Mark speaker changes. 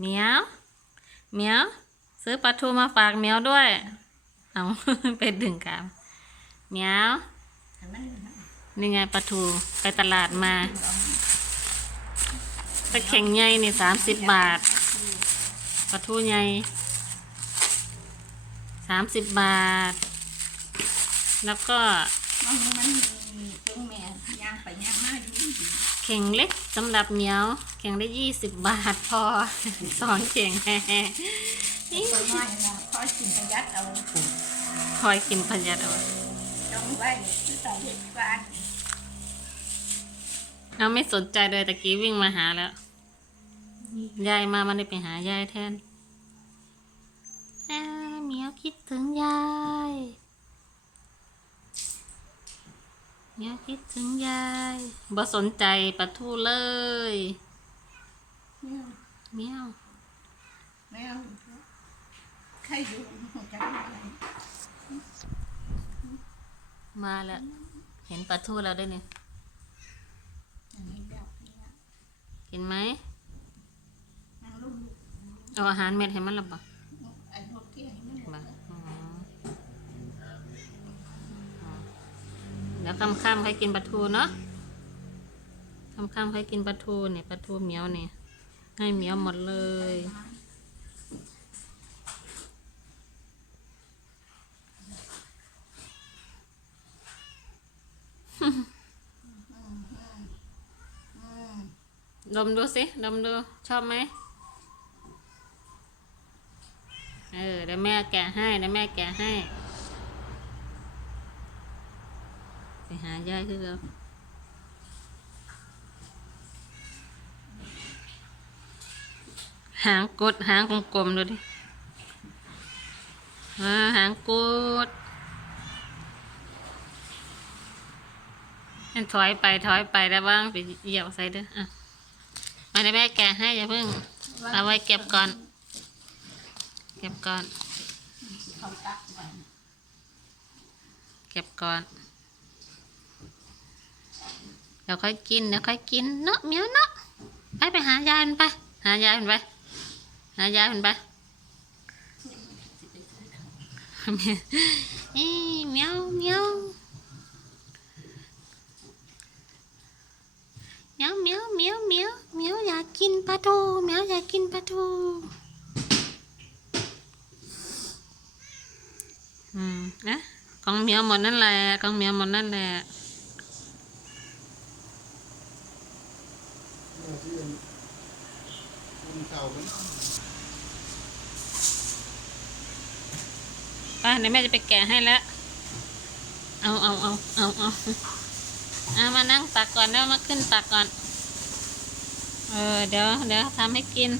Speaker 1: เหมียวเหมียวซื้อปลาทูมาฝากเหมียวด้วย เอาไปดึงกามเหมียวนี่ไงปลาทูไปตลาดมาตะเข่งใหญ่นี่สามสิบบาทปลาทูใหญ่สามสิบบาท แล้วก็
Speaker 2: มันมันมีจุงแม่างไปย่างมาอยู่ดี
Speaker 1: เข่งเล็กสำหรับเหมียว เข่งได้ยี่สิบบาทพอ สองเข่ง
Speaker 2: ตัวน้อยนะพอกินประหยัดเอา
Speaker 1: คอยกินพันยัดเอา
Speaker 2: ต้องไว้ที่ต่อเหตุการณ์
Speaker 1: เอาไม่สนใจเลยตะกี้วิ่งมาหาแล้วยายมามันได้ไปหายายแทนอาเหมียวคิดถึงยาย เหมียวคิดถึงยายบ่สนใจปลาทูเลย
Speaker 2: เนี่ย
Speaker 1: เหมียว
Speaker 2: แมวใครอยู่หัวใจอะไร
Speaker 1: มาแล้ว เห็นปลาทูแล้วด้วยเนี่ย
Speaker 2: อันนี้แบบนี้
Speaker 1: เห็นไหม
Speaker 2: นางลูก
Speaker 1: เอาอาหารเม็ดให้มันหรือเปล่า
Speaker 2: ไอ้พวกที่นี่มัน
Speaker 1: บ่อ๋อเดี๋ยวค่ำๆให้กินปลาทูเนาะค่ำๆให้กินปลาทูเนี่ยปลาทูเหมียวเนี่ยให้เหมียวหมดเลยดมดูสิดมดู ชอบไหมเออเดี๋ยวแม่แกะให้เดี๋ยวแม่แกะให้ ไป หายายคือเราหางกดหางกลมๆดูดิเออหางกดนั่นถอยไปถอยไปได้บ้างไปเหยียบใส่เด้ออะมาเดี๋ยวแม่แกะให้อย่าเพิ่ง เอาไว้เก็บก่อน เก็บก่อน
Speaker 2: เขาตักไว้
Speaker 1: เก็บก่อนเดี๋ยวค่อยกินเดี๋ยวค่อยกินเนาะเหมียวเนาะไปไปหายายมันไป หายายมันไป หายายมันไปเอ้เหมียวเหมียวเหมียวเหมียวเหมียวเมียวเมียวอยากกินปลาทูเหมียวอยากกินปลาทูอืมนะของเหมียวหมดนั่นแหละของเหมียวหมดนั่นแหละ ไปเดี๋ยวแม่จะไปแกะให้แล้ว เอาเอาเอาเอาเอาเอามานั่งตักก่อนแล้วมาขึ้นตักก่อน เออ เดี๋ยว เดี๋ยวทำให้กิน